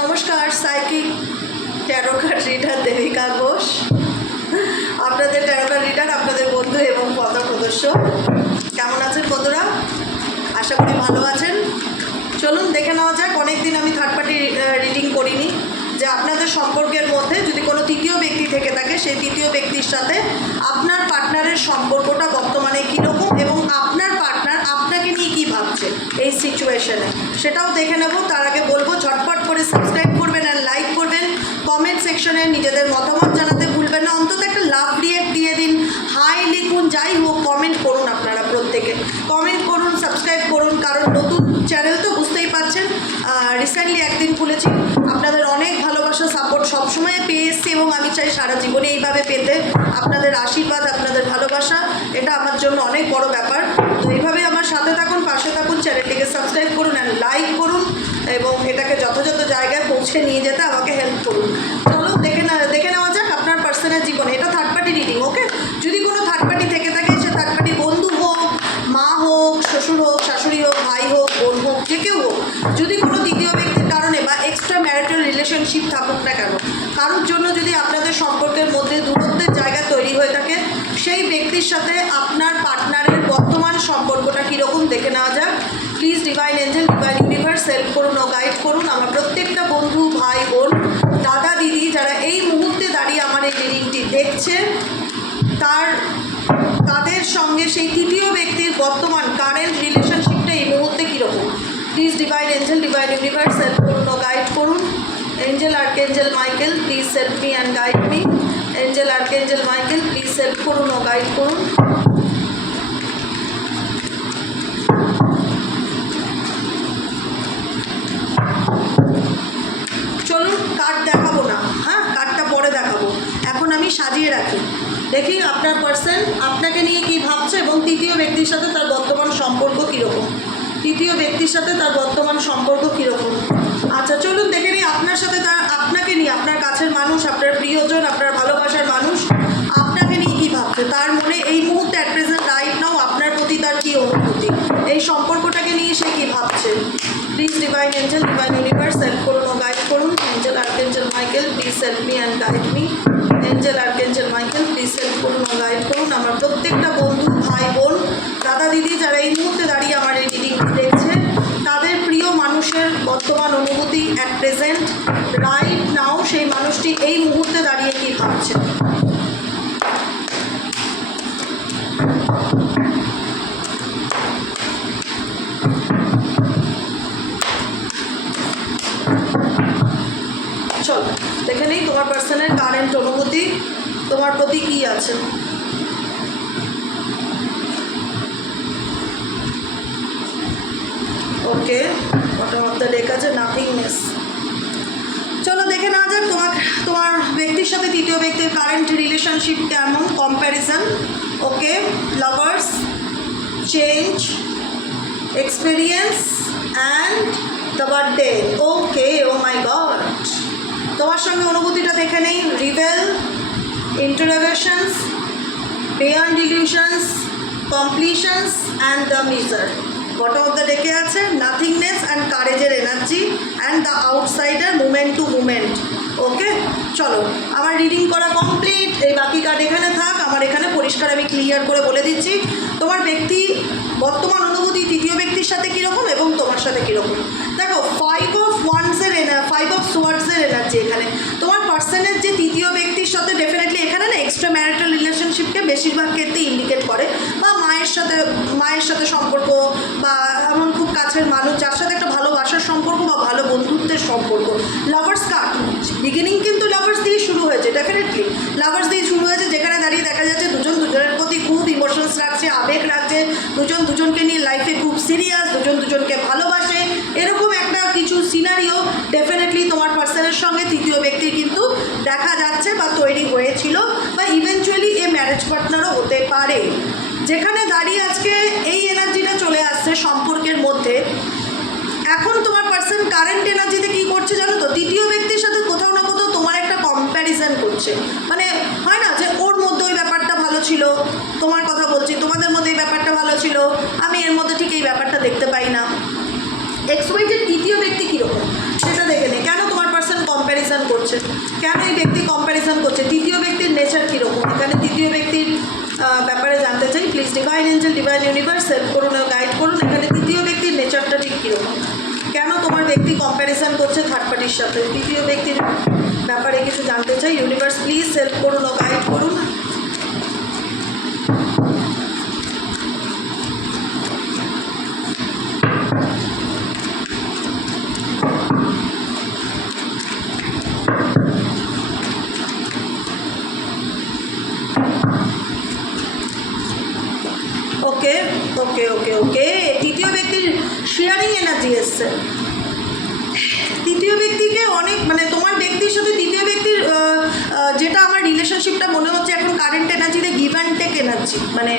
নমস্কার, psychic tarot card reader Debika Ghosh, আপনাদের tarot card reader, আপনাদের বন্ধু এবং পথ প্রদর্শক। কেমন আছেন বন্ধুরা? আশা করি ভালো আছেন। চলুন দেখে নেওয়া যাক। অনেকদিন আমি থার্ড পার্টি রিডিং করিনি, যে আপনাদের সম্পর্কের মধ্যে যদি কোনো তৃতীয় ব্যক্তি থেকে থাকে, সেই তৃতীয় ব্যক্তির সাথে আপনার পার্টনারের সম্পর্কটা বর্তমানে কীরকম এবং আপনার পার্টনার আপনাকে নিয়ে কী ভাবছে এই সিচুয়েশনে, সেটাও দেখে নেব। তার আগে বলবো ঝটপট করে সাবস্ক্রাইব করবেন আর লাইক করবেন। কমেন্ট সেকশনে নিজেদের মতামত জানাতে ভুলবেন না। অন্তত একটা লাভ রিয়েক্ট দিয়ে দিন, হাই লিখুন, যাই হোক কমেন্ট করুন। আপনারা প্রত্যেকে কমেন্ট করুন, সাবস্ক্রাইব করুন, কারণ নতুন চ্যানেল তো বুঝতেই পারছেন। রিসেন্টলি একদিন খুলেছি, আপনাদের অনেক ভালোবাসা সাপোর্ট সবসময় পেয়ে এসছি এবং আমি চাই সারা জীবনে এইভাবে পেতে। আপনাদের আশীর্বাদ, আপনাদের ভালোবাসা, এটা আমার জন্য অনেক বড় ব্যাপার। তো এইভাবে আমার সাথে থাকুন, পাশে থাকুন, চ্যানেলটিকে সাবস্ক্রাইব করুন আর লাইক করুন এবং এটাকে যথাযথ জায়গায় পৌঁছে নিয়ে যেতে আমাকে হেল্প করুন। চলো দেখে নেওয়া যাক আপনার পার্সোনাল জীবনে। এটা থার্ড পার্টি রিডিং, ওকে? যদি কোনো থার্ড পার্টি থেকে থাকে, সে থার্ড পার্টি বন্ধু হোক, মা হোক, শ্বশুর হোক, শাশুড়ি হোক, ভাই হোক, বোন হোক, যে কেউ হোক, যদি কোনো তৃতীয় ব্যক্তির কারণে বা এক্সট্রা ম্যারিটাল রিলেশনশিপ থাকুক না কেন, কারোর জন্য যদি আপনাদের সম্পর্কের মধ্যে দূরত্বের জায়গা তৈরি হয়ে থাকে, সেই ব্যক্তির সাথে আপনার পার্টনারের বর্তমান সম্পর্কটা কীরকম দেখে নেওয়া যাক। Please divine angel, divine universe help করুন ও গাইড করুন আমার প্রত্যেকটা বন্ধু, ভাই, বোন, দাদা, দিদি, যারা এই মুহূর্তে দাঁড়িয়ে আমার এই রিডিংটি দেখছে, তাদের সঙ্গে সেই তৃতীয় ব্যক্তির বর্তমান কারেন্ট রিলেশনশিপটা এই মুহূর্তে কীরকম। Please divine angel, divine universe help করুন ও গাইড করুন। Angel archangel Michael, please help me and guide me. Angel archangel Michael, please help করুন ও গাইড করুন। চলুন কার্ড দেখাবো না, হ্যাঁ, কার্ডটা পরে দেখাবো। এখন আমি সাজিয়ে রাখি, দেখি আপনার পার্সন আপনাকে নিয়ে কী ভাবছে এবং তৃতীয় ব্যক্তির সাথে তার বর্তমান সম্পর্ক কীরকম। তৃতীয় ব্যক্তির সাথে তার বর্তমান সম্পর্ক কীরকম। আচ্ছা, চলুন দেখে নিই আপনার সাথে আপনাকে নিয়ে, আপনার কাছের মানুষ, আপনার প্রিয়জন, আপনার ভালোবাসার মানুষ আপনাকে নিয়ে কী ভাবছে। তার মনে এই মুহূর্তে অ্যাট প্রেজেন্ট রাইট নাও আপনার প্রতি তার কী অনুভূতি, এই সম্পর্কটাকে নিয়ে সে কী ভাবছে। Please divine angel, divine universe help করুন ও গাইড করুন। Angel archangel Michael, please help me and guide me. Angel archangel Michael, please help করুন ও গাইড করুন আমার প্রত্যেকটা বন্ধু, ভাই, বোন, দাদা, দিদি, যারা এই মুহূর্তে দাঁড়িয়ে আমার এই রিডিংটি দেখছে, তাদের প্রিয় মানুষের বর্তমান অনুভূতি অ্যাট প্রেজেন্ট রাইট নাও, সেই মানুষটি এই মুহূর্তে দাঁড়িয়ে কী ভাবছে। চলো দেখে নেই তোমার পার্সনের কারেন্ট অনুভূতি তোমার প্রতি কী আছে। Okay, bottom of the deck আছে নাথিংনেস। চলো দেখে নেওয়া যাক তোমার ব্যক্তির সাথে তৃতীয় ব্যক্তির কারেন্ট রিলেশনশিপ কেমন, comparison. Okay, lovers, change, experience and the birthday. Okay, oh my god, তোমার সঙ্গে অনুভূতিটা দেখে নেই। রিভেল, interrogations, beyond illusions, completions and the miser. Bottom of the ডেকে আছে নাথিংনেস অ্যান্ড কারেজের energy and the outsider, movement to movement. Okay, চলো আমার রিডিং করা কমপ্লিট। এই বাকি কার্ড এখানে থাক, আমার এখানে পরিষ্কার আমি ক্লিয়ার করে বলে দিচ্ছি তোমার ব্যক্তি বর্তমান অনুভূতি তৃতীয় ব্যক্তির সাথে কীরকম এবং তোমার সাথে কীরকম। দেখো, 5 অফ সোয়ার্ডসের এনার্জি এখানে। তোমার পার্সনের যে তৃতীয় ব্যক্তির সাথে ডেফিনেটলি এখানে না এক্সট্রা ম্যারিটাল রিলেশনশিপকে বেশিরভাগ ক্ষেত্রে ইন্ডিকেট করে, বা মায়ের সাথে সম্পর্ক, বা এমন খুব কাছের মানুষ যার সাথে একটা ভালোবাসার সম্পর্ক বা ভালো বন্ধুত্বের সম্পর্ক। লাভার্স কার্ড বিগিনিং কিন্তু লাভার্স দিয়ে শুরু হয়েছে, ডেফিনেটলি লাভার্স দিয়ে শুরু হয়েছে, যেখানে দাঁড়িয়ে দেখা যাচ্ছে দুজন দুজনের প্রতি খুব ইমোশনস রাখছে, আবেগ রাখছে, দুজন দুজনকে নিয়ে লাইফে খুব সিরিয়াস, দুজন দুজনকে ভালোবাসে, এরকম একটা কিছু সিনারিও ডেফিনেটলি তোমার পার্সনের সঙ্গে তৃতীয় ব্যক্তির কিন্তু দেখা যাচ্ছে বা তৈরি হয়েছিল, বা ইভেনচুয়ালি এ ম্যারেজ পার্টনারও হতে পারে। যেখানে দাঁড়িয়ে আজকে এই এনার্জিটা চলে আসছে সম্পর্কের মধ্যে। এখন তোমার পার্সন কারেন্ট এনার্জিতে কী করছে জানো তো, তৃতীয় ব্যক্তির সাথে কোথাও না কোথাও তোমার একটা কম্প্যারিজন করছে। মানে হয় না যে ওর মধ্যে ওই ব্যাপারটা ভালো ছিল, তোমার কথা বলছি, তোমাদের মধ্যে এই ব্যাপারটা ভালো ছিল, আমি এর মধ্যে ঠিক এই ব্যাপারটা দেখতে পাই না। এক্সওয়াইজেড তৃতীয় ব্যক্তি কীরকম সেটা দেখে নে। কেন তোমার করছে? কেন এই ব্যক্তি কম্প্যারিজন করছে? তৃতীয় ব্যক্তির নেচার কীরকম? এখানে তৃতীয় ব্যক্তির ব্যাপারে জানতে চাই। Please divine angel, divine universe help করুন, গাইড করুন। এখানে তৃতীয় ব্যক্তির নেচারটা ঠিক কীরকম? কেন তোমার ব্যক্তি কম্প্যারিজন করছে থার্ড পার্টির সাথে? তৃতীয় ব্যক্তির ব্যাপারে কিছু জানতে চাই। ইউনিভার্স প্লিজ হেল্প করুন ও গাইড করুন। ওকে ওকে ওকে ওকে, তৃতীয় ব্যক্তির শেয়ারিং এনার্জি এসছে। তৃতীয় ব্যক্তিকে অনেক, মানে তোমার ব্যক্তির সাথে তৃতীয় ব্যক্তির যেটা আমার রিলেশনশিপটা মনে হচ্ছে এখন কারেন্ট এনার্জিতে গিভ অ্যান্ড টেক এনার্জি, মানে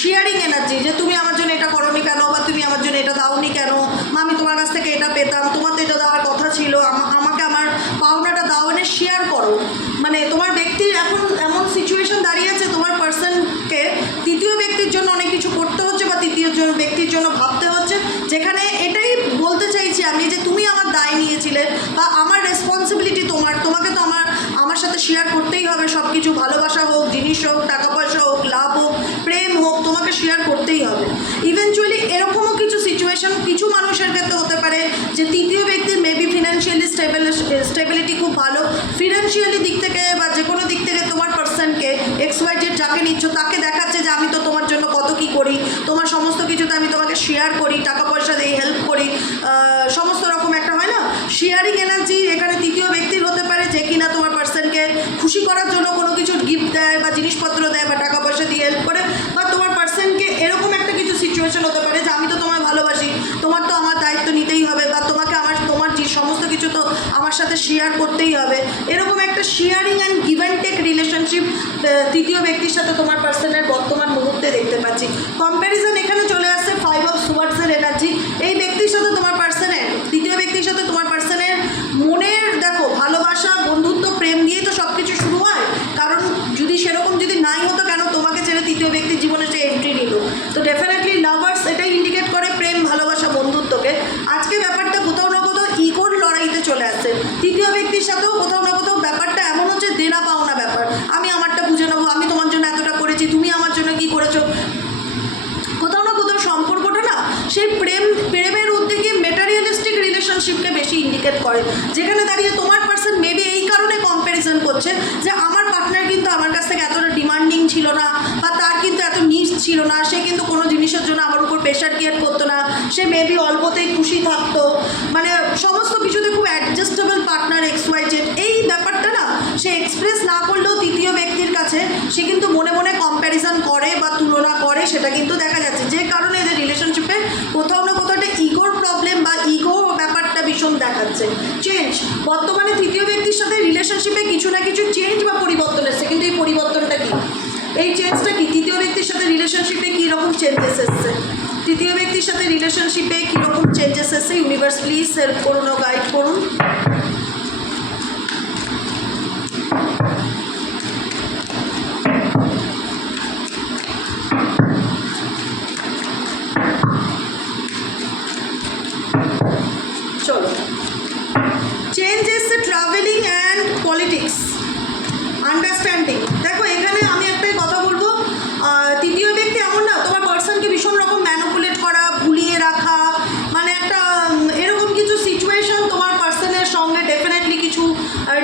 শেয়ারিং এনার্জি, যে তুমি আমার জন্য এটা করোনি কেন, বা তুমি আমার জন্য এটা দাওনি কেন, বা আমি তোমার কাছ থেকে এটা পেতাম, তোমার তো এটা দেওয়ার কথা ছিল, আমাকে আমার পাওনাটা দাও, মানে শেয়ার করো। মানে তোমার ব্যক্তির এখন এমন সিচুয়েশন দাঁড়িয়েছে, তোমার পার্সনকে তৃতীয় ব্যক্তির জন্য অনেক কিছু করতে হচ্ছে বা তৃতীয় ব্যক্তির জন্য ভাবতে হচ্ছে, যেখানে এটাই বলতে চাইছি আমি যে তুমি আমার দায় নিয়েছিলে বা আমার রেসপন্সিবিলিটি তোমাকে তো আমার সাথে শেয়ার করতেই হবে সব কিছু, ভালোবাসা হোক, জিনিস হোক, টাকা পয়সা হোক, লাভ হোক, প্রেম হোক, তোমাকে শেয়ার করতেই হবে। ইভেনচুয়ালি এরকমও কিছু সিচুয়েশন কিছু মানুষের ক্ষেত্রে হতে পারে যে তৃতীয় ব্যক্তির মেবি ফিনান্সিয়ালি স্টেবিলিটি খুব ভালো, ফিনান্সিয়ালি দিক থেকে বা যে কোনো দিক থেকে তোমার পার্সনকে XYZ যাকে নিচ্ছ তাকে দেখাচ্ছে যে আমি তো তোমার জন্য কত কী করি, তোমার সমস্ত কিছুতে আমি তোমাকে শেয়ার করি, টাকা পয়সা দিই, হেল্প করি, সমস্ত রকম একটা হয় না শেয়ারিং এনার্জি এখানে তৃতীয় ব্যক্তির হতে পারে, যে কিনা তোমার পার্সনকে খুশি করার জন্য কোনো কিছু গিফট দেয় বা জিনিসপত্র দেয় বা টাকা পয়সা দিয়ে হেল্প করে, বা তোমার পার্সনকে এরকম একটা কিছু সিচুয়েশন হতে পারে যে আমি তো তোমায় ভালোবাসি, তোমার তো আমার দায়িত্ব নিতেই হবে, বা তোমার যে সমস্ত কিছু তো আমার সাথে শেয়ার করতেই হবে, এরকম একটা sharing and give and take relationship তৃতীয় ব্যক্তির সাথে তোমার পার্সনের বর্তমান মুহূর্তে দেখতে পাচ্ছি। কম্প্যারিজন এখানে চলে আসছে 5 অফ সোয়ার্ডসের এনার্জি। এই ব্যক্তির সাথে তোমার পার্সনের, তৃতীয় ব্যক্তির সাথে তোমার পার্সনের মনের দেখো ভালোবাসা, বন্ধুত্ব, প্রেম দিয়েই তো সব কিছু শুরু হয়, কারণ যদি নাই হতো কেন তোমাকে ছেড়ে তৃতীয় ব্যক্তির জীবনে সে এন্ট্রি নিল? তো ডেফিনেটলি লাভার্স এটাই ইন্ডিকেট করে প্রেম, ভালোবাসা, বন্ধুত্বকে। আজকে ব্যাপারটা কোথাও না কোথাও ইগোর লড়াইতে চলে আসছে। তৃতীয় ব্যক্তির সাথেও কোথাও না কোথাও ব্যাপারটা এমন হচ্ছে দেনা পাওনা ব্যাপার, আমি আমারটা বুঝে নেবো, আমি তোমার জন্য এতটা করেছি, তুমি আমার জন্য কি করেছো। কোথাও না কোথাও সম্পর্কটা না সেই প্রেমের উদ্যোগে মেটারিয়ালিস্টিক রিলেশনশিপকে বেশি ইন্ডিকেট করে, যেখানে দাঁড়িয়ে তোমার পার্সন মেবি এই কারণে কম্প্যারিজন করছে যে আমার পার্টনার কিন্তু আমার কাছ থেকে এতটা ডিমান্ডিং ছিল না, বা তার কিন্তু এত নিডস ছিল না, সে কিন্তু কোনো জিনিসের জন্য আমার উপর প্রেশার ক্রিয়েট করতো না, সে মেবি অল্পতেই খুশি থাকতো, মানে সমস্ত কিছুতে খুব অ্যাডজাস্টেবল পার্টনার XYZ। এই ব্যাপারটা না সে এক্সপ্রেস না করলেও তৃতীয় ব্যক্তির কাছে সে কিন্তু মনে মনে কম্প্যারিজন করে বা তুলনা করে, সেটা কিন্তু দেখা যাচ্ছে, যে কারণে এদের রিলেশনশিপে কোথাও না কোথাও একটা ইগোর প্রবলেম বা ইগো ব্যাপারটা ভীষণ দেখাচ্ছে। চেঞ্জ বর্তমানে তৃতীয় ব্যক্তির সাথে রিলেশনশিপে কিছু না কিছু চেঞ্জ বা পরিবর্তন এসছে, কিন্তু এই পরিবর্তনটা কি, এই চেঞ্জটা কি? তৃতীয় ব্যক্তির সাথে রিলেশনশিপে কীরকম চেঞ্জেস এসছে? তৃতীয় ব্যক্তির সাথে রিলেশনশিপে কীরকম চেঞ্জেস এসছে? ইউনিভার্স প্লিজ হেল্প করুন ও গাইড করুন। চলো, চেঞ্জ এসছে ট্রাভেলিং অ্যান্ড পলিটিক্স, আন্ডারস্ট্যান্ডিং। দেখো এখানে আমি একটাই কথা বলবো, তৃতীয় ব্যক্তি এমন না তোমার পার্সনকে ভীষণ রকম ম্যানিপুলেট করা, ভুলিয়ে রাখা, মানে একটা এরকম কিছু সিচুয়েশন তোমার পার্সনের সঙ্গে ডেফিনেটলি কিছু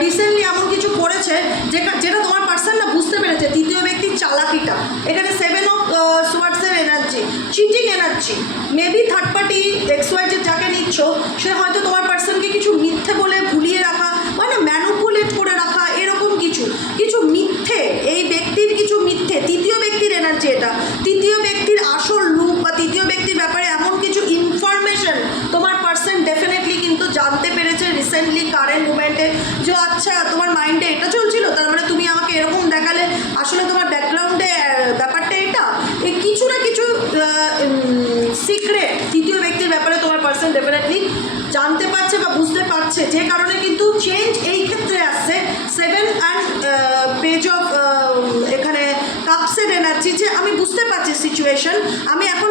রিসেন্টলি এমন কিছু করেছে যেটা তোমার পার্সন না বুঝতে পেরেছে তৃতীয় ব্যক্তির চালাকিটা। এখানে 7 অফ সোয়ার্ডসের energy, cheating energy, maybe third party XYZ যাকে নিচ্ছ সে হয়তো তোমার পার্সনকে কিছু মিথ্যে বলে ভুলিয়ে রাখা, মানে ম্যানিপুলেট করে রাখা, এরকম কিছু মিথ্যে, এই ব্যক্তির কিছু মিথ্যে, তৃতীয় ব্যক্তির এনার্জি এটা, তৃতীয় ব্যক্তির আসল রূপ বা তৃতীয় ব্যক্তির ব্যাপারে এমন কিছু ইনফরমেশন তোমার পার্সন ডেফিনেটলি কিন্তু জানতে পেরেছে রিসেন্টলি কারেন্ট মুভমেন্টে, যে আচ্ছা তোমার মাইন্ডে এটা চলছিল, তার মানে তুমি আমাকে এরকম দেখালে, আসলে তোমার ব্যাকগ্রাউন্ডে ব্যাপারটা এটা, এই কিছু না কিছু সিক্রেট তৃতীয় ব্যক্তির ব্যাপারে তোমার পার্সন ডেফিনেটলি জানতে পারছে বা বুঝতে পারছে, যে কারণে কিন্তু চেঞ্জ এই ক্ষেত্রে আসছে 7 অ্যান্ড পেজ অফ এখানে কাপসের এনার্জি, যে আমি বুঝতে পারছি সিচুয়েশন, আমি এখন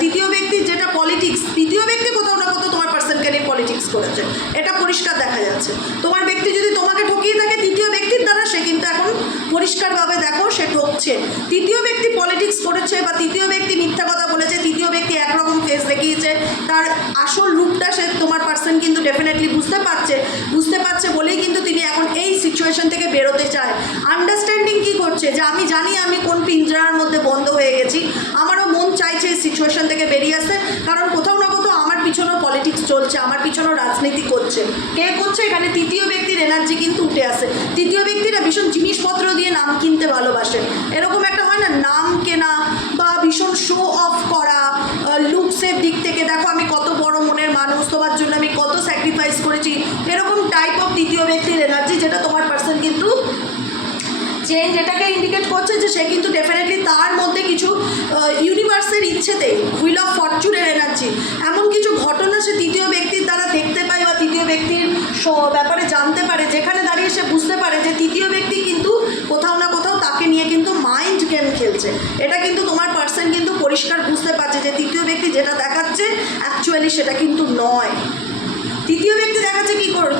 তৃতীয় ব্যক্তির যেটা পলিটিক্স, তৃতীয় ব্যক্তি কোথাও না কোথাও তোমার পার্সনকে নিয়ে পলিটিক্স করেছে, এটা পরিষ্কার দেখা যাচ্ছে। তোমার ব্যক্তি যদি তোমাকে ঠকিয়ে পরিষ্কারভাবে দেখো সে ঠকছে। তৃতীয় ব্যক্তি পলিটিক্স করেছে বা তৃতীয় ব্যক্তি মিথ্যা কথা বলেছে, তৃতীয় ব্যক্তি একরকম ফেস দেখিয়েছে, তার আসল রূপটা সে তোমার পার্সন কিন্তু ডেফিনেটলি বুঝতে পারছে বলেই কিন্তু তিনি এখন এই সিচুয়েশন থেকে বেরোতে চায়। আন্ডারস্ট্যান্ডিং কি করছে যে আমি জানি আমি কোন পিঞ্জরার মধ্যে বন্ধ হয়ে গেছি, আমারও মন চাইছে এই সিচুয়েশন থেকে বেরিয়ে আসতে, কারণ কোথাও না কোথাও আমার পিছনেও পলিটিক্স চলছে, আমার পিছনেও রাজনীতি করছে। কে করছে? এখানে তৃতীয় ব্যক্তির এনার্জি কিন্তু উঠে আসে। তৃতীয় ব্যক্তিরা ভীষণ জিনিসপত্র দিয়ে নাম কিনতে ভালোবাসে, এরকম একটা হয় না, নাম কেনা বা ভীষণ শো অফ করা, লুকসের দিক থেকে দেখো আমি কত বড় মনের মানুষ, তোমার জন্য আমি কত স্যাক্রিফাইস করেছি, এরকম টাইপ অফ তৃতীয় ব্যক্তির এনার্জি, যেটা তোমার পার্সন কিন্তু চেঞ্জ এটাকে ইন্ডিকেট করছে যে সে কিন্তু ডেফিনেটলি তার মধ্যে কিছু ইউনিভার্সের ইচ্ছেতে হুইল অফ ফরচুনের এনার্জি, এমন কিছু ঘটনা সে তৃতীয় ব্যক্তির দ্বারা দেখতে পায় বা তৃতীয় ব্যক্তির ব্যাপারে জানতে পারে, যেখানে দাঁড়িয়ে সে বুঝতে পারে যে তৃতীয় ব্যক্তি কিন্তু কোথাও না কোথাও তাকে নিয়ে কিন্তু মাইন্ড গেম খেলছে। এটা কিন্তু তোমার পার্সন কিন্তু পরিষ্কার বুঝতে পারছে যে তৃতীয় ব্যক্তি যেটা দেখাচ্ছে অ্যাকচুয়ালি সেটা কিন্তু নয়। তৃতীয় ব্যক্তি দেখাচ্ছে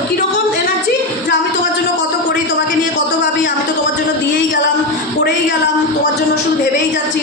কীরকম এনার্জি, যে আমি তোমার জন্য কত করি, তোমাকে নিয়ে কত ভাবি, আমি তো তোমার জন্য দিয়েই গেলাম, করেই গেলাম, তোমার জন্য শুধু ভেবেই যাচ্ছি,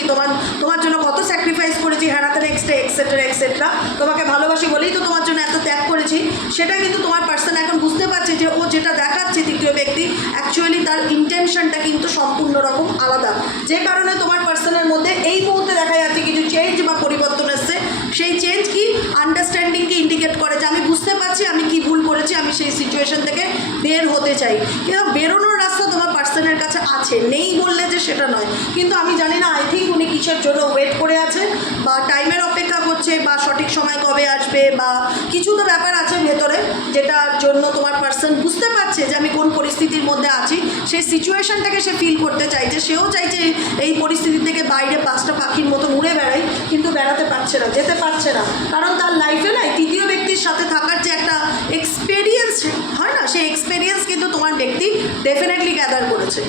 তোমার জন্য কত স্যাক্রিফাইস করেছি, হ্যানাতে নেক্সট এক্সেট্রা এক্সেট্রা, তোমাকে ভালোবাসি বলেই তো তোমার জন্য এত ত্যাগ করেছি। সেটা কিন্তু তোমার পার্সন এখন বুঝতে পারছে যে ও যেটা দেখাচ্ছে তৃতীয় ব্যক্তি অ্যাকচুয়ালি তার ইন্টেনশনটা কিন্তু সম্পূর্ণ রকম আলাদা, যে কারণে তোমার পার্সনের মধ্যে এই মুহূর্তে দেখা যাচ্ছে কিছু চেঞ্জ বা পরিবর্তন এসছে। সেই চেঞ্জ কি আন্ডারস্ট্যান্ডিংকে ইন্ডিকেট করে যে আমি বুঝতে পারছি আমি কি ভুল করেছি, আমি সেই সিচুয়েশন থেকে বের হতে চাই। কিন্তু বেরোনোর রাস্তা তোমার পার্সনের কাছে আছে, নেই বললে যে সেটা নয়, কিন্তু আমি জানি না আই থিঙ্ক উনি কিসের জন্য ওয়েট করে আছে বা টাইমের অপেক্ষা করছে বা সঠিক সময় কবে আসবে বা কিছু তো ব্যাপার আছে ভেতরে, যেটার জন্য তোমার পার্সন বুঝতে পারছে যে আমি কোন পরিস্থিতির মধ্যে আছি, সেই সিচুয়েশনটাকে সে ফিল করতে চাইছে। সেও চাইছে এই পরিস্থিতি থেকে বাইরে পাঁচটা পাখির মতো উড়ে বেড়াই, কিন্তু বেড়াতে পারছে না, যেতে পারছে না, কারণ তার লাইফে না তৃতীয় ব্যক্তির সাথে থাকার যে একটা এক্সপেরিয়েন্স হয় না, সেই এক্সপেরিয়েন্স কিন্তু তোমার ব্যক্তি ডেফিনেটলি গ্যাদার করেছে।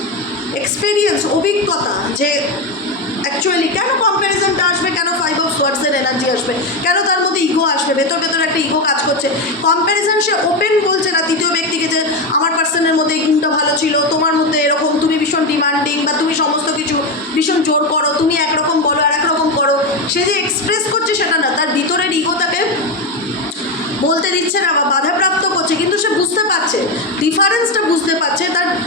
এক্সপেরিয়েন্স, অভিজ্ঞতা, যে অ্যাকচুয়ালি কেন কম্প্যারিজনটা আসবে, কেন 5 অফ সোয়ার্ডসের এনার্জি আসবে, কেন তার মধ্যে ইগো আসবে, ভেতর একটা ইগো কাজ করছে। কম্প্যারিজন সে ওপেন বলছে না তৃতীয় ব্যক্তিকে যে আমার পার্সনের মধ্যে এই গুণটা ভালো ছিল, তোমার মধ্যে এরকম, তুমি ভীষণ ডিমান্ডিং বা তুমি সমস্ত কিছু ভীষণ জোর করো, তুমি একরকম বলো আর একরকম করো, সে যে এক্সপ্রেস করছে সেটা না, তার ভিতরের ইগো তাকে বলতে দিচ্ছে না বা বাধাপ্রাপ্ত করছে, কিন্তু সে বুঝতে পারছে, ডিফারেন্সটা বুঝতে পারছে,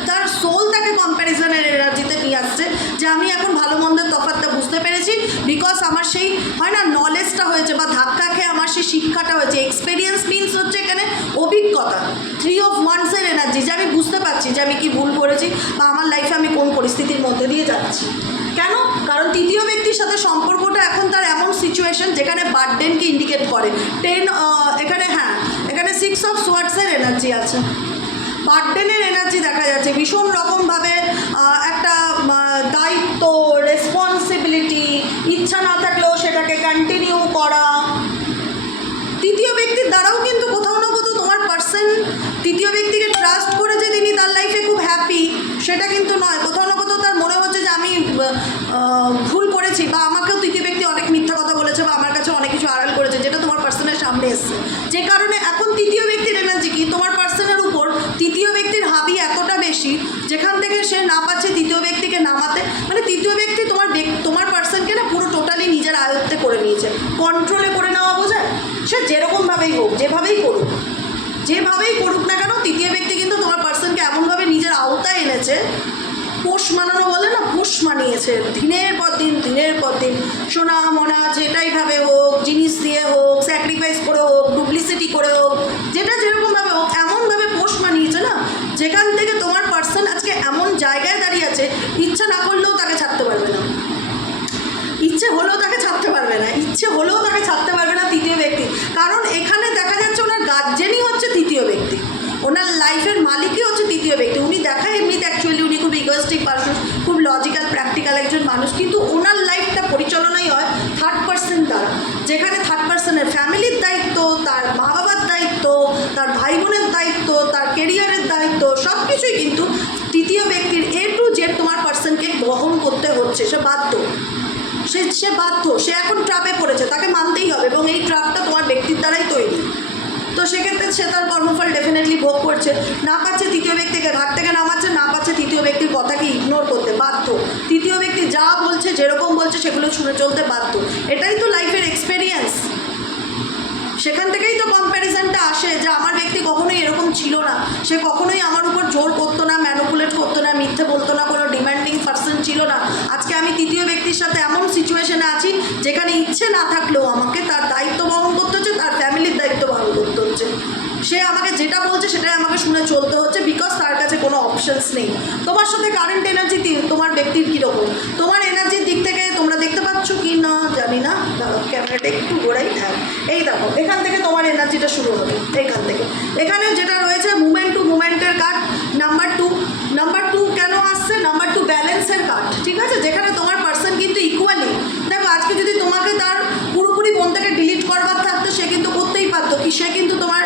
তার সোল তাকে কম্প্যারিজনের এনার্জিতে নিয়ে আসছে যে আমি এখন ভালো মন্দের তফাৎটা বুঝতে পেরেছি, বিকজ আমার সেই হয় না নলেজটা হয়েছে বা ধাক্কা খেয়ে আমার সেই শিক্ষাটা হয়েছে। এক্সপেরিয়েন্স মিনস হচ্ছে এখানে অভিজ্ঞতা, 3 অফ ওয়ান্সের এনার্জি, যে আমি বুঝতে পারছি যে আমি কি ভুল করেছি বা আমার লাইফে আমি কোন পরিস্থিতির মধ্যে দিয়ে যাচ্ছি। কেন? কারণ তৃতীয় ব্যক্তির সাথে সম্পর্কটা এখন তার এমন সিচুয়েশন যেখানে বার্ডেনকে ইন্ডিকেট করে। এখানে 6 অফ সোয়ার্ডসের এনার্জি আছে, বার্ডেনের এনার্জি দেখা যাচ্ছে, ভীষণ রকমভাবে একটা দায়িত্ব, রেসপন্সিবিলিটি, ইচ্ছা না থাকলেও সেটাকে কন্টিনিউ করা। তৃতীয় ব্যক্তির দ্বারাও কিন্তু কোথাও না কোথাও তোমার পার্সন তৃতীয় ব্যক্তিকে ট্রাস্ট করে যে তিনি তার লাইফে খুব হ্যাপি, সেটা কিন্তু নয়। কোথাও না কোথাও তার মনে হচ্ছে যে আমি ভুল করেছি বা আমাকেও তৃতীয় ব্যক্তি অনেক মিথ্যা কথা বলেছে বা আমার কাছে অনেক কিছু আড়াল করেছে, যেটা তোমার পার্সনের সামনে এসছে, যে কারণে এখন তৃতীয় ব্যক্তির এনার্জি কি তোমার পার্সনের উপর তৃতীয় ব্যক্তির হাবি এতটা বেশি, যেখান থেকে সে না পাচ্ছে তৃতীয় ব্যক্তিকে নামাতে, মানে তৃতীয় ব্যক্তি তোমার পার্সনকে না পুরো টোটালি নিজের আয়ত্তে করে নিয়েছে, কন্ট্রোলে করে নেওয়া বোঝায়। সে যেরকমভাবেই হোক, যেভাবেই করুক না কেন, তৃতীয় ব্যক্তি কিন্তু তোমার পার্সনকে এমনভাবে নিজের আওতায় এনেছে, পোষ মানানো বলে না, পোষ মানিয়েছে দিনের পর দিন, সোনা মোনা যেটাইভাবে হোক, জিনিস দিয়ে হোক, স্যাক্রিফাইস করে হোক, ডুপ্লিসিটি করে হোক, যেটা যেরকমভাবে হোক এমনভাবে পোষ মানিয়েছে না, যেখান থেকে তোমার পার্সন আজকে এমন জায়গায় দাঁড়িয়ে আছে, ইচ্ছা না করলেও তাকে ছাড়তে পারবে না, ইচ্ছে হলেও তাকে ছাড়তে পারবে না তৃতীয় ব্যক্তি। কারণ এখানে দেখা যাচ্ছে ওনার গার্জেনই হচ্ছে তৃতীয় ব্যক্তি, ওনার লাইফের মালিকই হচ্ছে তৃতীয় ব্যক্তি। উনি দেখায় এমনিতে অ্যাকচুয়ালি উনি খুব ইগোয়েস্টিক পারসন, খুব লজিক্যাল প্র্যাকটিক্যাল একজন মানুষ, কিন্তু ওনার লাইফটা পরিচালনাই হয় থার্ড পার্সন দ্বারা, যেখানে থার্ড পার্সনের ফ্যামিলির দায়িত্ব, তার মা বাবার দায়িত্ব, তার ভাই বোনের দায়িত্ব, তার কেরিয়ারের দায়িত্ব, সব কিছুই কিন্তু তৃতীয় ব্যক্তির A to Z তোমার পার্সনকে বহন করতে হচ্ছে। সে বাধ্য, সে এখন ট্রাপে পড়েছে, তাকে মানতেই হবে, এবং এই ট্রাপটা তোমার ব্যক্তির দ্বারাই তৈরি। তো সেক্ষেত্রে সে তার কর্মফল ডেফিনেটলি ভোগ করছে, না পাচ্ছে তৃতীয় ব্যক্তিকে ঘাট থেকে নামাচ্ছে, না পাচ্ছে তৃতীয় ব্যক্তির কথাকে ইগনোর করতে সেগুলো শুনে চলতে বাধ্য। এটাই তো লাইফের এক্সপেরিয়েন্স। সেখান থেকেই তো কম্প্যারিজনটা আসে যে আমার ব্যক্তি কখনোই এরকম ছিল না, সে কখনোই আমার উপর জোর করতো না, ম্যানিপুলেট করতো না, মিথ্যে বলতো না, কোনো ডিমান্ডিং পার্সন ছিল না। আজকে আমি তৃতীয় ব্যক্তির সাথে এমন সিচুয়েশনে আছি যেখানে ইচ্ছে না থাকলেও আমাকে তার দায়িত্ব বহন করতে হচ্ছে, তার ফ্যামিলির দায়িত্ব বহন করতে হচ্ছে। সে আমাকে যেটা বলছে সেটাই আমাকে শুনে চলতে হচ্ছে, বিকজ তার কাছে কোনো অপশনস নেই। তোমার সাথে কারেন্ট এনার্জি তোমার ব্যক্তির কীরকম, তোমার এনার্জির দিক থেকে তোমরা দেখতে পাচ্ছ কি না জানি না, ক্যামেরাটা একটু ঘোরাই। হ্যাঁ, এই দেখো, এখান থেকে তোমার এনার্জিটা শুরু হবে, এইখান থেকে। এখানে যেটা রয়েছে মুভমেন্ট টু মুভমেন্টের কার্ড নাম্বার টু কেন আসছে? নাম্বার 2 ব্যালেন্সের কার্ড, ঠিক আছে? যেখানে তোমার পার্সন কিন্তু ইকুয়ালি, দেখো আজকে যদি তোমাকে তার পুরোপুরি মন থেকে ডিলিট করবার থাকতো সে কিন্তু করতেই পারতো, কি সে কিন্তু তোমার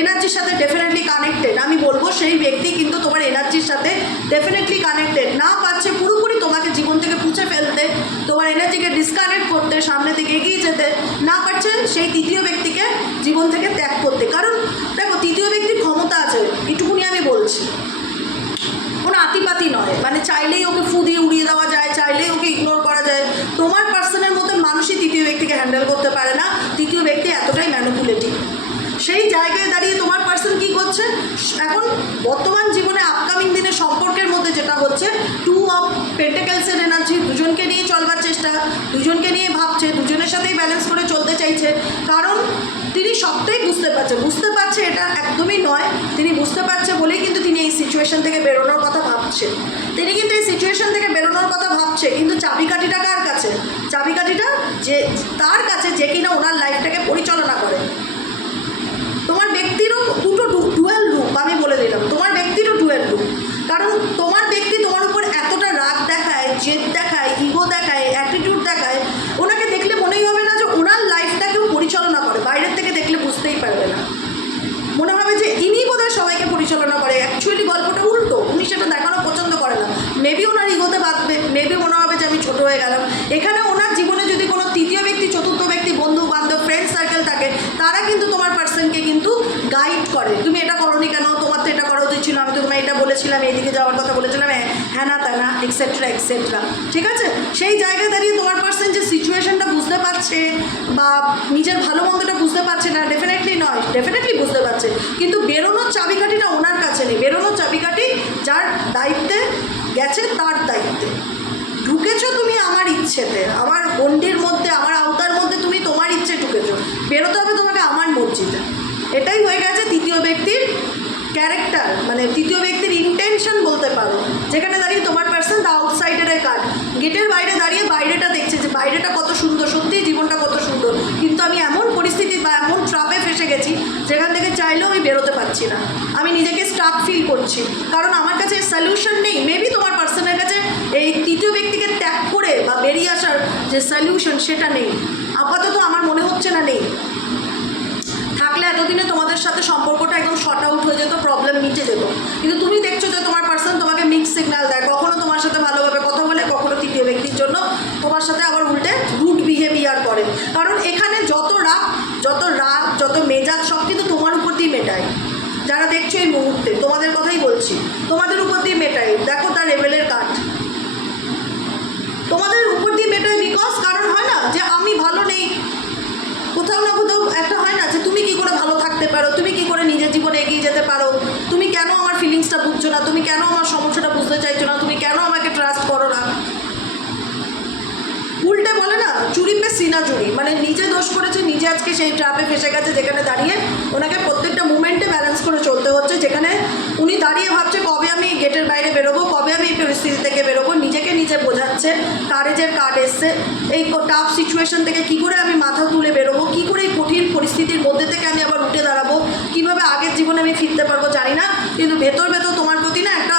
এনার্জির সাথে ডেফিনেটলি কানেক্টেড। আমি বলবো সেই ব্যক্তি কিন্তু তোমার এনার্জির সাথে ডেফিনেটলি কানেক্টেড। না পারছে পুরোপুরি তোমাকে জীবন থেকে পুঁছে ফেলতে, তোমার এনার্জিকে ডিসকানেক্ট করতে, সামনের দিকে এগিয়ে যেতে না পারছে সেই তৃতীয় ব্যক্তিকে জীবন থেকে ত্যাগ করতে। কারণ দেখো তৃতীয় ব্যক্তির ক্ষমতা আছে, এটুকুনি আমি বলছি, কোনো আতিপাতি নয়, মানে চাইলেই ওকে ফু দিয়ে উড়িয়ে দেওয়া যায়, চাইলেই ওকে ইগনোর করা যায়। তোমার পার্সনের মতো মানুষই তৃতীয় ব্যক্তিকে হ্যান্ডেল করতে পারে না, তৃতীয় ব্যক্তি এতটাই ম্যানিপুলেটিভ। সেই জায়গায় দাঁড়িয়ে তোমার পার্সন কী করছে এখন বর্তমান জীবনে, আপকামিং দিনে সম্পর্কের মধ্যে যেটা হচ্ছে 2 অফ পেন্টাকেলসের এনার্জি, দুজনকে নিয়ে চলবার চেষ্টা, দুজনকে নিয়ে ভাবছে, দুজনের সাথেই ব্যালেন্স করে চলতে চাইছে। কারণ তিনি সবটাই বুঝতে পারছে এটা একদমই নয়, তিনি বুঝতে পারছে বলেই কিন্তু তিনি এই সিচুয়েশন থেকে বেরোনোর কথা ভাবছেন। তিনি কিন্তু এই সিচুয়েশন থেকে বেরোনোর কথা ভাবছে, কিন্তু চাবিকাঠিটা কার কাছে? চাবিকাঠিটা যে তার কাছে যে কিনা ওনার লাইফটাকে পরিচালনা করে। তোমার ব্যক্তিরও দুটো ডুয়েল রূপ, আমি বলে দিলাম, তোমার ব্যক্তিরও ডুয়েল রূপ। কারণ তোমার ব্যক্তি তোমার উপর এতটা রাগ দেখায়, জেদ দেখায়, ইগো দেখায়, অ্যাটিটিউড দেখায়, ওনাকে দেখলে মনেই হবে না যে ওনার লাইফটাকেও পরিচালনা করে। বাইরের থেকে দেখলে বুঝতেই পারবে না, মনে হবে যে ইনি বোধহয় সবাইকে পরিচালনা করে। অ্যাকচুয়ালি গল্পটা উল্টো, উনি সেটা দেখানো পছন্দ করে না। মেবি ওনার ইগোতে বাঁধবে, মেবি মনে হবে যে আমি ছোটো হয়ে গেলাম। এখানে ওনার জীবনে যদি কোনো তৃতীয় ব্যক্তি, চতুর্থ ব্যক্তি, বন্ধু বান্ধব, ফ্রেন্ড সার্কেল থাকে, তারা কিন্তু তোমার পার্সনকে কিন্তু গাইড করে। তুমি এটা করোনি কেন, তোমার তো এটা করা উচিত ছিল, আমি তো তোমায় এটা বলেছিলাম, এইদিকে যাওয়ার কথা বলেছিলাম, হ্যাঁ না তা না, এক্সেট্রা এক্সেট্রা, ঠিক আছে? সেই জায়গায় দাঁড়িয়ে তোমার পার্সন যে সিচুয়েশনটা বুঝতে পারছে বা নিজের ভালো মন্দটা বুঝতে পারছে না, ডেফিনেটলি নয়, ডেফিনেটলি বুঝতে পারছে, কিন্তু বেরোনোর চাবিকাঠিটা ওনার কাছে নেই। বেরোনোর চাবিকাঠি যার দায়িত্বে গেছে তার দায়িত্বে। ঢুকেছো তুমি আমার ইচ্ছেতে, আমার গণ্ডির মধ্যে, আমার আওতার মধ্যে তুমি তোমার ইচ্ছে ঢুকেছো, বেরোতে হবে তোমাকে আমার মর্জিতে। এটাই হয়ে গেছে তৃতীয় ব্যক্তির ক্যারেক্টার, মানে তৃতীয় ব্যক্তির ইন্টেনশন বলতে পারো। যেখানে দাঁড়িয়ে তোমার পার্সন দ্য আউটসাইডারের কার্ড, গেটের বাইরে দাঁড়িয়ে বাইরেটা দেখছে যে বাইরেটা কত সুন্দর, সত্যিই জীবনটা কত সুন্দর, কিন্তু আমি এমন পরিস্থিতি বা এমন ট্রাপে ফেসে গেছি যেখান থেকে চাইলেও আমি বেরোতে পারছি না, আমি নিজেকে স্টাক ফিল করছি, কারণ আমার কাছে সলিউশন নেই। মেবি তোমার পার্সনের কাছে এই তৃতীয় ব্যক্তিকে ত্যাগ করে বা বেরিয়ে আসার যে সলিউশন সেটা নেই, আপাতত আমার মনে হচ্ছে না নেই। থাকলে এতদিনে তোমাদের সাথে সম্পর্কটা একদম শর্ট আউট হয়ে যেত, প্রবলেম মিটে যেত। কিন্তু তুমি দেখছো যে তোমার পার্সন তোমাকে মিক্স সিগন্যাল দেয়, কখনো তোমার সাথে ভালোভাবে কথা বলে, কখনো তৃতীয় ব্যক্তির জন্য তোমার সাথে আবার উল্টে রুড বিহেভিয়ার করে। কারণ এখানে যত রাগ, যত মেজাজ সব কিন্তু তোমার উপর দিয়ে মেটায়। যারা দেখছো এই মুহূর্তে তোমাদের কথাই বলছি, তোমাদের উপর দিয়ে মেটায়। দেখো তার রেবেলের কার্ড তোমাদের উপর দিয়ে মেটায়, বিকজ কারণ হয় না যে আমি ভালো নেই, কোথাও না কোথাও একটা হয় না যে তুমি কি করে ভালো থাকতে পারো, তুমি কি করে নিজের জীবনে এগিয়ে যেতে পারো, তুমি কেন আমার ফিলিংসটা বুঝছো না, তুমি কেন আমার সমস্যাটা বুঝতে চাইছো না, তুমি কেন আমাকে ট্রাস্ট করো না। উল্টে বলে না চুরি পে সিনা চুরি, মানে নিজে দোষ করেছে, নিজে আজকে সেই ট্র্যাপে ফেসে গেছে, যেখানে দাঁড়িয়ে ওনাকে প্রত্যেকটা মুভমেন্টে ব্যালেন্স করে চলতে হচ্ছে। যেখানে উনি দাঁড়িয়ে ভাবছে কবে আমি গেটের বাইরে বেরোবো, কবে আমি এই পরিস্থিতি থেকে বেরোবো, নিজেকে নিজে বোঝাচ্ছে। কারেজের কার্ড এসছে, এই টাফ সিচুয়েশন থেকে কী করে আমি মাথা তুলে বেরোবো, কী করে এই কঠিন পরিস্থিতির মধ্যে থেকে আমি আবার উঠে দাঁড়াবো, কীভাবে আগের জীবনে আমি ফিরতে পারবো জানি না, কিন্তু ভেতর তোমার প্রতি না একটা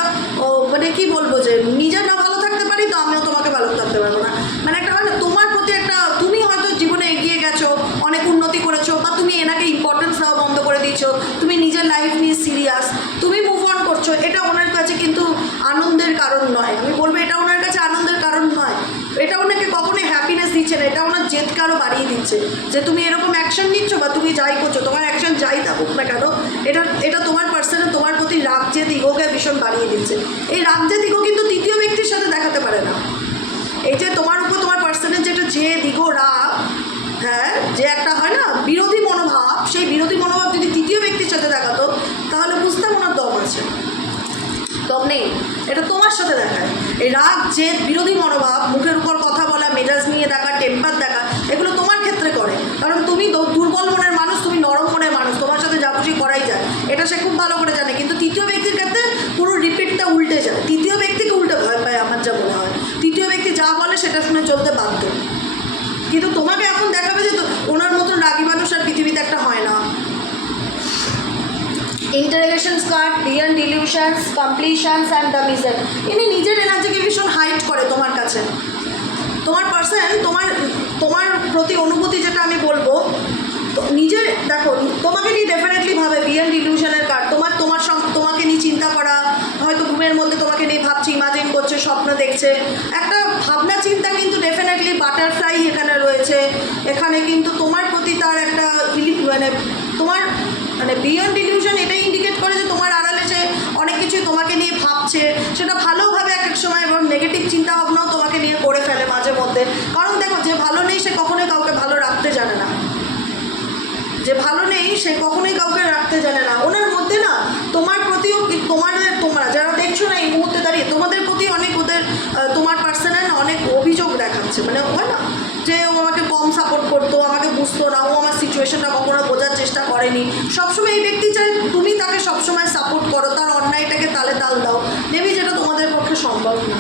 মানে কি বলবো, যে নিজের না ভালো থাকতে পারি তো আমিও তোমাকে ভালো থাকতে পারবো না, মানে একটা হয় না তোমার প্রতি একটা, তুমি হয়তো জীবনে এগিয়ে গেছো, অনেক উন্নতি করেছো, বা তুমি এনাকে ইম্পর্টেন্স দেওয়া বন্ধ করে দিয়েছো, তুমি নিজের লাইফ নিয়ে সিরিয়াস, তুমি মুভ অন করছো, এটা ওনার কাছে কিন্তু আনন্দের কারণ নয়। আমি বলবো এটা ওনার কাছে আনন্দের কারণ নয়, এটা ওনাকে কখনোই হ্যাপিনেস দিচ্ছে না, এটা ওনার জেদকে আরও বাড়িয়ে দিচ্ছে। যে তুমি এরকম অ্যাকশন নিচ্ছ বা তুমি যাই করছো, তোমার অ্যাকশন যাই থাকুক না কেন, এটা তোমার পার্সনে তোমার প্রতি রাগ জেদ ইগোকে ভীষণ বাড়িয়ে দিচ্ছে। এই রাগ জেদ ইগো কিন্তু তৃতীয় ব্যক্তির সাথে দেখাতে পারে না, এই যে তোমার উপর তোমার পার্সনের যেটা যে দিগো রাগ, হ্যাঁ, যে একটা হয় না বিরোধী মনোভাব, সেই বিরোধী মনোভাব যদি তৃতীয় ব্যক্তির সাথে দেখাতো তাহলে বুঝতাম ওনার দম আছে, দম নেই। এটা তোমার সাথে দেখায় এই রাগ, যে বিরোধী মনোভাব, মুখের উপর কথা বলা, মেজাজ নিয়ে দেখা, টেম্পার দেখা, এগুলো তোমার ক্ষেত্রে করে। কারণ তুমি দুর্বল মনের মানুষ, তুমি নরম মনের মানুষ, তোমার সাথে যা খুশি করাই যায়, এটা সে খুব ভালো করে জানে। কিন্তু তৃতীয় ব্যক্তির ক্ষেত্রে পুরো রিপিটটা উল্টে যায়, তৃতীয় ব্যক্তিকে উল্টে ভয় পায় আমার যা মনে হয়। তৃতীয় ব্যক্তি যা বলে সেটা শুনে চলতে বাধ্য। কিন্তু তোমাকে এখন দেখাবে যে ওনার মতন রাগী মানুষ আর পৃথিবীতে একটা হয় না। Interrogations card, beyond delusions, completions and the miser. ইনি নিজের এনার্জিকে ভীষণ হাইড করে তোমার কাছে। তোমার পার্সন তোমার প্রতি অনুভূতি যেটা আমি বলবো, নিজের দেখো তোমাকে নিয়ে ডেফিনেটলি ভাবে, বিয়ন্ড ডিলিউশনের কার্ড, তোমাকে নিয়ে চিন্তা করা, হয়তো ঘুমের মধ্যে তোমাকে নিয়ে ভাবছে, ইমাজিন করছে, স্বপ্ন দেখছে, একটা ভাবনা চিন্তা কিন্তু ডেফিনেটলি বাটারফ্লাই এখানে রয়েছে। এখানে কিন্তু তোমার প্রতি তার একটা তোমার বিয়ন্ড ডিলিউশন এটাই ইন্ডিকেট করে যে তোমার আড়ালে সে অনেক কিছুই তোমাকে নিয়ে ভাবছে, সেটা ভালোভাবে এক এক সময়, এবং নেগেটিভ চিন্তা ভাবনাও তোমাকে নিয়ে করে ফেলে মাঝে মধ্যে। কারণ দেখো, যে ভালো নেই সে কখনোই কাউকে ভালো রাখতে জানে না, যে ভালো নেই সে কখনোই কাউকে রাখতে জানে না। ওনার মধ্যে না তোমার প্রতিও, তোমরা যারা দেখছো না এই মুহূর্তে দাঁড়িয়ে, তোমাদের প্রতি অনেক তোমার পার্সোনাল অনেক অভিযোগ দেখাচ্ছে। মানে হয় না যে ও আমাকে কম সাপোর্ট করতো, আমাকে বুঝতো না, ও আমার সিচুয়েশনটা কখনো বোঝার চেষ্টা করেনি। সবসময় এই ব্যক্তি চায় তুমি তাকে সবসময় সাপোর্ট করো, তার অন্যায়টাকে তালে তাল দাও, মেবি যেটা তোমাদের পক্ষে সম্ভব না।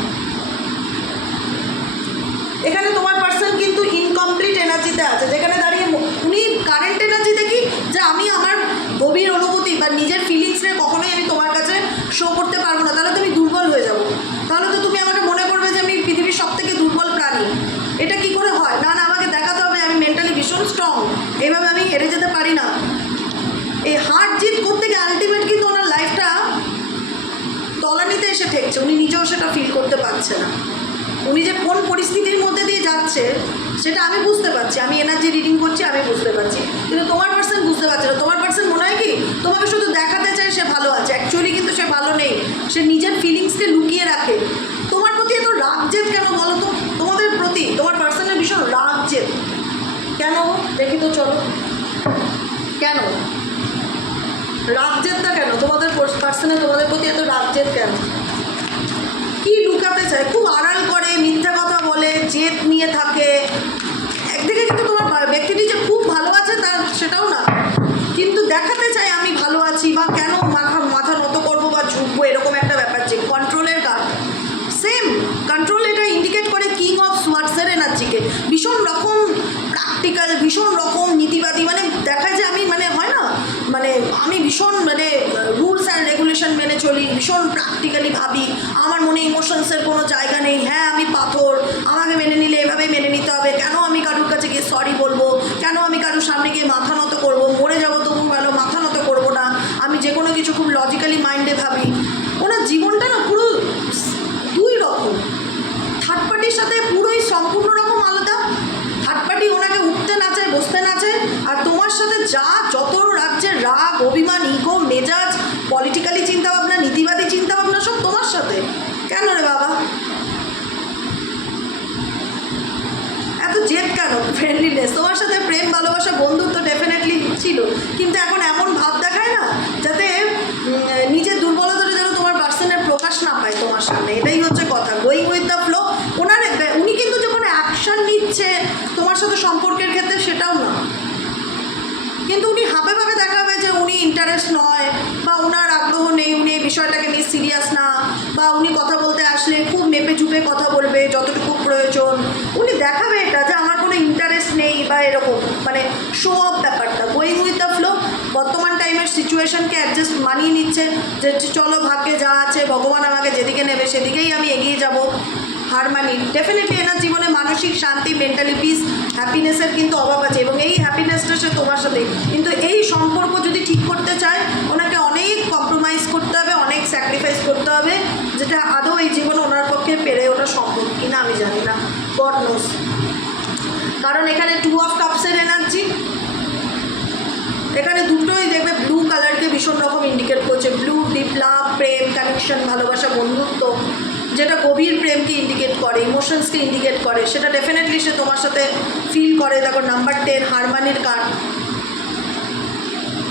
এখানে তোমার পার্সন কিন্তু ইনকমপ্লিট এনার্জিতে আছে, যেখানে দাঁড়িয়ে উনি কারেন্ট এনার্জি দেখি যে আমি আমার গভীর অনুভূতি বা নিজের ফিলিংসে কখনোই আমি তোমার কাছে শো করতে পারবো না, তাহলে তুমি দুর্বল হয়ে যাবো, তাহলে তো তুমি আমাকে মনে করবে যে আমি পৃথিবীর সব থেকে দুর্বল প্রাণী। এটা কি করে হয়? না, আমাকে দেখাতে হবে আমি মেন্টালি ভীষণ স্ট্রং, এইভাবে আমি হেরে যেতে পারি না। এই হার জিত করতে গিয়ে আলটিমেট কিন্তু ওনার লাইফটা তলানিতে এসে ঠেকছে, উনি নিজেও সেটা ফিল করতে পারছে না। উনি যে কোন পরিস্থিতির মধ্যে দিয়ে যাচ্ছে সেটা আমি বুঝতে পারছি, আমি এনার্জি রিডিং করছি, আমি বুঝতে পারছি, কিন্তু তোমার পার্সন বুঝতে পারছে না। তোমার পার্সন মনে হয় কি তোমাকে শুধু দেখাতে চায় সে ভালো আছে, অ্যাকচুয়ালি কিন্তু সে ভালো নেই, সে নিজের ফিলিংসকে লুকিয়ে রাখে। তোমার প্রতি এত রাগ জেদ কেন বলো তো? তোমাদের প্রতি তোমার পার্সনের ভীষণ রাগ জেদ কেন? দেখি তো, চলো, কেন রাগ জেদটা কেন তোমাদের পার্সনে, তোমাদের প্রতি এত রাগ জেদ কেন? কি লুকাতে চায়? খুব আড়াল করে, মিথ্যা কথা বলে, জেদ নিয়ে থাকে। একদিকে কিন্তু তোমার ব্যক্তিটি যে খুব ভালো আছে তার সেটাও না, কিন্তু দেখাতে চায় আমি ভালো আছি, বা কেন মাথা নত করবো বা ঝুঁকবো, এরকম একটা ব্যাপার। যে কন্ট্রোলের কার্ড, সেম কন্ট্রোল, এটা ইন্ডিকেট করে কিং অফ সোয়ার্ডসের এনার্জিকে। ভীষণ রকম প্র্যাকটিক্যাল, ভীষণ রকম নীতিবাদী, মানে দেখায় যে আমি হয় না আমি ভীষণ রুলস অ্যান্ড রেগুলেশন মেনে চলি, ভীষণ প্র্যাকটিক্যালি ভাবি, আমার মনে ইমোশনসের কোনো জায়গা নেই। হ্যাঁ, আমি পাথর, আমাকে মেনে নিলে এভাবেই মেনে নিতে হবে। কেন আমি কারুর কাছে গিয়ে সরি বলবো? কেন আমি কারুর সামনে গিয়ে মাথা নত করবো? মরে যাবো তবু ভালো, মাথা নত করবো না। আমি যে কোনো কিছু খুব লজিক্যালি মাইন্ডে ভাবি। ওনার জীবনটা না পুরো দুই রকম, থার্ড পার্টির সাথে পুরোই সম্পূর্ণ রকম আলাদা। থার্ড পার্টি ওনাকে উঠতে না চায়, বসতে না চায়, আর তোমার সাথে যত রাজ্যের রাগ, অভিমান, ইগো, মেজাজ, পলিটিক্যালি চিন্তাভাবনা, নীতিবাদী চিন্তাভাবনা সব তোমার সাথে। কেন রে বাবা এত জেদ কেন? ফ্রেন্ডলিনেস, তোমার সাথে প্রেম, ভালোবাসা, বন্ধুত্ব ডেফিনেটলি ছিল, কিন্তু এখন এমন ভাব দেখায় না যাতে নিজের দুর্বলতাটা যেন তোমার পার্সনের প্রকাশ না পায় তোমার সামনে। এটাই হচ্ছে কথা, গোয়িং উইথ দ্য ফ্লো। উনি কিন্তু যখন অ্যাকশন নিচ্ছে তোমার সাথে সম্পর্কের ক্ষেত্রে সেটাও না, কিন্তু উনি হাবে ভাবে দেখাবে যে উনি ইন্টারেস্ট নয়, বা ওনার আগ্রহ নেই, উনি এই বিষয়টাকে নিয়ে সিরিয়াস না, বা উনি কথা বলতে আসলে খুব মেপে চুপে কথা বলবে যতটুকু প্রয়োজন। উনি দেখাবে এটা যে আমার কোনো ইন্টারেস্ট নেই, বা এরকম শো অফ ব্যাপারটা। গোয়িং উইথ দ্য ফ্লো, বর্তমান টাইমের সিচুয়েশনকে অ্যাডজাস্ট মানিয়ে নিচ্ছে যে চলো ভাগ্যে যা আছে, ভগবান আমাকে যেদিকে নেবে সেদিকেই আমি এগিয়ে যাব। হার মানি ডেফিনেটলি এনার জীবনে মানসিক শান্তি, মেন্টালি পিস, হ্যাপিনেসের কিন্তু অভাব আছে, এবং এই হ্যাপিনেসটা সে তোমার সাথে। কিন্তু এই সম্পর্ক যদি ঠিক করতে চায় ওনাকে অনেক কম্প্রোমাইজ করতে হবে, অনেক স্যাক্রিফাইস করতে হবে, যেটা আদৌ এই জীবনে ওনার পক্ষে পেরে ওঠা সম্ভব কিনা আমি জানি না, গড নোস। কারণ এখানে 2 অফ কাপসের এনার্জি, এখানে দুটোই দেখবে ব্লু কালারকে ভীষণ রকম ইন্ডিকেট করছে। ব্লু, ডিপ লাভ, প্রেম, কানেকশন, ভালোবাসা, বন্ধুত্ব, যেটা গভীর প্রেমকে ইন্ডিকেট করে, ইমোশনসকে ইন্ডিকেট করে, সেটা ডেফিনেটলি সে তোমার সাথে ফিল করে। দেখো নাম্বার 10 হারমানির কার্ড।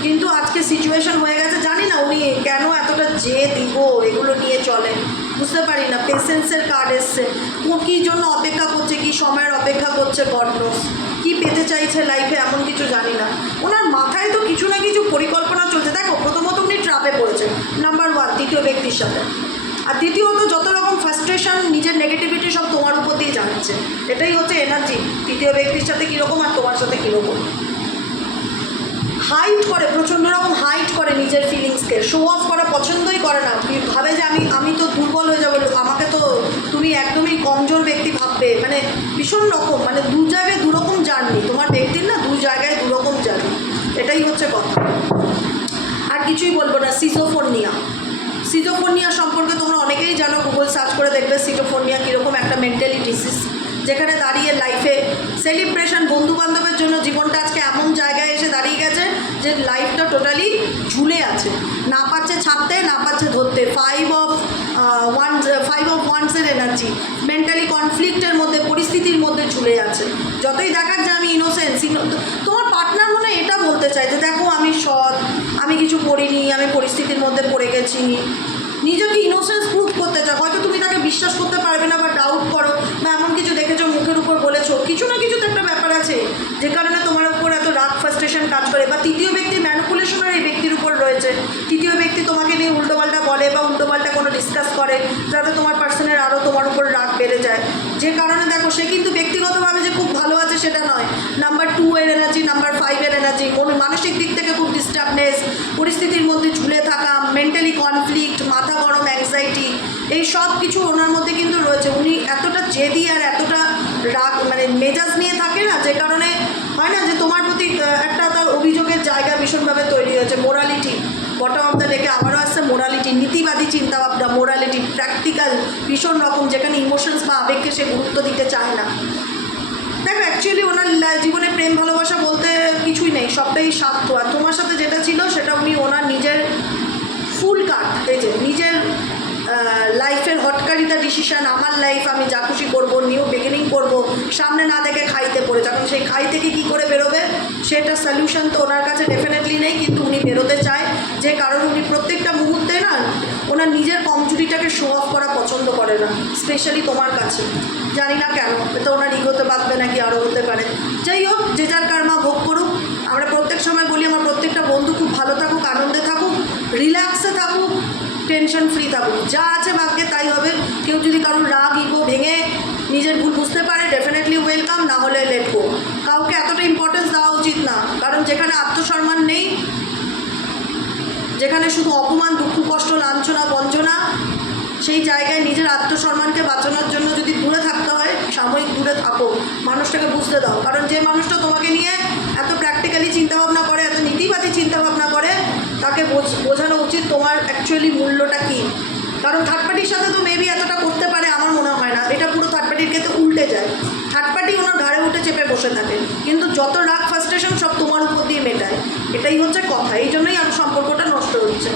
কিন্তু আজকে সিচুয়েশন হয়ে গেছে, জানি না উনি কেন এতটা জেদ ইগো এগুলো নিয়ে চলেন, বুঝতে পারি না। পেশেন্সের কার্ড এসছে, কী জন্য অপেক্ষা করছে, কী সময়ের অপেক্ষা করছে, গড নোস কী পেতে চাইছে লাইফে, এমন কিছু জানি না। ওনার মাথায় তো কিছু না কিছু পরিকল্পনা চলছে। দেখো প্রথমত উনি ট্রাপে পড়েছেন, নাম্বার 1 তৃতীয় ব্যক্তির সাথে। আর দ্বিতীয়ত যত রকম ফ্রাস্ট্রেশন, নিজের নেগেটিভিটি সব তোমার উপর দিয়ে যাচ্ছে। এটাই হচ্ছে এনার্জি, তৃতীয় ব্যক্তির সাথে কীরকম আর তোমার সাথে কীরকম। হাইট করে, প্রচণ্ড রকম হাইট করে নিজের ফিলিংসকে, শো অফ করা পছন্দই করে না। ভাবে যে আমি তো দুর্বল হয়ে যাবো, আমাকে তো তুমি একদমই কমজোর ব্যক্তি ভাববে, মানে ভীষণ রকম, মানে দু জায়গায় দুরকম জার্নি তোমার ব্যক্তির, না দু জায়গায় দুরকম জার্নি, এটাই হচ্ছে কথা। আর কিছুই বলবো না। সিজোফোনিয়া সম্পর্কে তোমরা অনেকেই জানো, গুগল সার্চ করে দেখবে সিজোফোনিয়া কীরকম একটা মেন্টালি ডিজিজ, যেখানে দাঁড়িয়ে লাইফে সেলিব্রেশন, বন্ধুবান্ধবের জন্য জীবনটা আজকে এমন জায়গায় এসে দাঁড়িয়ে গেছে যে লাইফটা টোটালি ঝুলে আছে, না পাচ্ছে ছাড়তে, না পাচ্ছে ধরতে। 5 অফ ওয়ান্সের এনার্জি, মেন্টালি কনফ্লিক্টের মধ্যে, পরিস্থিতির মধ্যে ঝুলে আছে। যতই দেখার যে আমি ইনোসেন্স, তোমার পার্টনার মনে এটা বলতে চাই যে দেখো আমি সৎ, আমি কিছু করিনি, আমি পরিস্থিতির মধ্যে পড়ে গেছি, নিজেকে ইনোসেন্স প্রুভ করতে চাও। হয়তো তুমি তাকে বিশ্বাস করতে পারবে না বা ডাউট করো, বা এমন কিছু দেখেছো মুখের উপর বলেছো, কিছু না কিছু তো একটা ব্যাপার আছে যে কারণে তোমার উপর এত রাগ ফ্রাস্ট্রেশন কাজ করে। বা তৃতীয় ব্যক্তির ম্যানিপুলেশনের এই ব্যক্তির উপর রয়েছে। তৃতীয় ব্যক্তি তোমাকে নিয়ে উল্টোপাল্টা বলে বা উল্টোপাল্টা কোনো ডিসকাস করে, যাতে তোমার পার্সনের আরও তোমার উপর রাগ বেড়ে যায়। যে কারণে দেখো সে কিন্তু ব্যক্তিগতভাবে যে খুব ভালো আছে সেটা নয়। নাম্বার 2 এর এনার্জি, নাম্বার 5 এর এনার্জি, মানসিক দিক থেকে খুব ডিস্টার্বনেস, পরিস্থিতির মধ্যে ঝুলে থাকা, মেন্টালি কনফ্লিক্ট, মাথা গরম, অ্যাংজাইটি, এই সব কিছু ওনার মধ্যে কিন্তু রয়েছে। উনি এতটা জেদি আর এতটা রাগ, মানে মেজাজ নিয়ে থাকে না, যে কারণে হয় না যে তোমার প্রতি একটা তার অভিযোগের জায়গা ভীষণভাবে তৈরি হয়েছে। মোরালিটি, বটম অফ দ্য ডেকে আবারও আসছে মোরালিটি, নীতিবাদী চিন্তাভাবনা, মোরালিটি, প্র্যাকটিক্যাল ভীষণ রকম, যেখানে ইমোশনস বা আবেগকে সে গুরুত্ব দিতে চায় না। দেখো অ্যাকচুয়ালি ওনার জীবনে প্রেম ভালোবাসা বলতে কিছুই নেই, সবটাই স্বার্থ। আর তোমার সাথে যেটা ছিল সেটা উনি ওনার নিজের ফুল কাট, এই যে নিজের লাইফের হটকারিতা ডিসিশান, আমার লাইফ আমি যা খুশি করবো, নিউ বিগিনিং করবো, সামনে না দেখে খাইতে পড়ে। যখন সেই খাই থেকে কী করে বেরোবে সেটা সলিউশন তো ওনার কাছে ডেফিনেটলি নেই, কিন্তু উনি বেরোতে চায়। যে কারণ উনি প্রত্যেকটা মুহূর্তে না ওনার নিজের কমজোরিটাকে শো অফ করা পছন্দ করে না, স্পেশালি তোমার কাছে। জানি না কেন, এটা ওনার ইগোতে বাঁধবে নাকি আরও হতে পারে। যাই হোক, যে যার কার্মা ভোগ করুক। আমরা প্রত্যেক সময় বলি আমার প্রত্যেকটা বন্ধু খুব ভালো থাকুক, আনন্দে থাকুক, রিল্যাক্সে থাকুক, টেনশন ফ্রি থাকুক, যা আছে ভাগ্যে তাই হবে। কেউ যদি কারোর রাগ ইগো ভেঙে নিজের ভুল বুঝতে পারে, ডেফিনেটলি ওয়েলকাম, না হলে লেট গো। কাউকে এতটা ইম্পর্টেন্স দেওয়া উচিত না, কারণ যেখানে আত্মসম্মান নেই, যেখানে শুধু অপমান, দুঃখ, কষ্ট, লাঞ্ছনা, বঞ্চনা, সেই জায়গায় নিজের আত্মসম্মানকে বাঁচানোর জন্য যদি দূরে থাকতে হয়, সাময়িক দূরে থাকো, মানুষটাকে বুঝতে দাও। কারণ যে মানুষটা তোমাকে নিয়ে এত প্র্যাকটিক্যালি চিন্তাভাবনা করে, এত নীতিবাদী চিন্তাভাবনা করে, তাকে বোঝানো উচিত তোমার অ্যাকচুয়ালি মূল্যটা কী। কারণ থার্ড পার্টির সাথে তো মেবি এতটা করতে পারে আমার মনে হয় না, এটা পুরো থার্ড পার্টির ক্ষেত্রে উল্টে যায়। থার্ড পার্টি ওনার ঘাড়ে উঠে চেপে বসে থাকে, কিন্তু যত রাগ ফ্রাস্ট্রেশন সব তোমার উপর দিয়ে মেটায়, এটাই হচ্ছে কথা। এই জন্যই আর সম্পর্কটা নষ্ট হচ্ছে,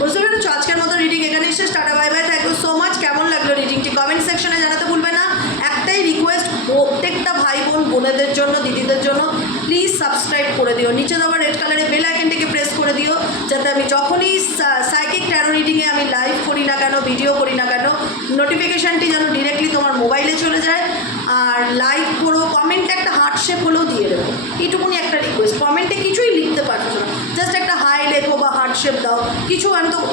বুঝতে পেরেছো? আজকের মতো রিডিং এখানে শেষ। টাটা, bye bye, thank you so much. কেমন লাগলো রিডিংটি কমেন্ট সেকশনে জানাতে ভুলবে না। একটাই রিকোয়েস্ট, প্রত্যেকটা ভাই বোনেদের জন্য, দিদিদের জন্য, প্লিজ সাবস্ক্রাইব করে দিও। নিচে দেওয়া রেড কালারের বেল আইকনটিকে প্রেস করে দিও, যাতে আমি যখনই সাইকিক ট্যারো রিডিংয়ে আমি লাইভ করি না কেন, ভিডিও করি না কেন, নোটিফিকেশানটি যেন ডিরেক্টলি তোমার মোবাইলে চলে যায়। আর লাইক করো, কমেন্টে একটা হার্ট শেপ হলেও দিয়ে দেবো, এইটুকুনি একটা রিকোয়েস্ট। কমেন্টে কিছুই লিখতে পারছো না, জাস্ট একটা হাই লেখো বা হার্ট শেপ দাও, কিছু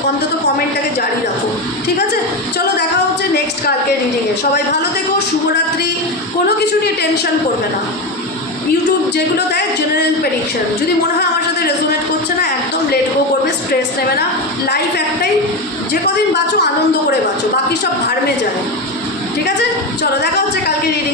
অন্তত কমেন্টটাকে জারি রাখো, ঠিক আছে? চলো, দেখা হচ্ছে নেক্সট কালকে রিডিংয়ে। সবাই ভালো থেকো, শুভরাত্রি। কোনো কিছু নিয়ে টেনশন করবে না। ইউটিউব যেগুলো দেয় জেনারেল প্রেডিকশন, যদি মনে হয় আমার সাথে রেজোনেট করছে না, একদম লেট গো করবে, স্ট্রেস নেবে না। লাইফ একটাই, যে কদিন বাঁচো আনন্দ করে বাঁচো, বাকি সব ভাড়মে যায়, ঠিক আছে? চলো, দেখা হচ্ছে কালকে রিডিং।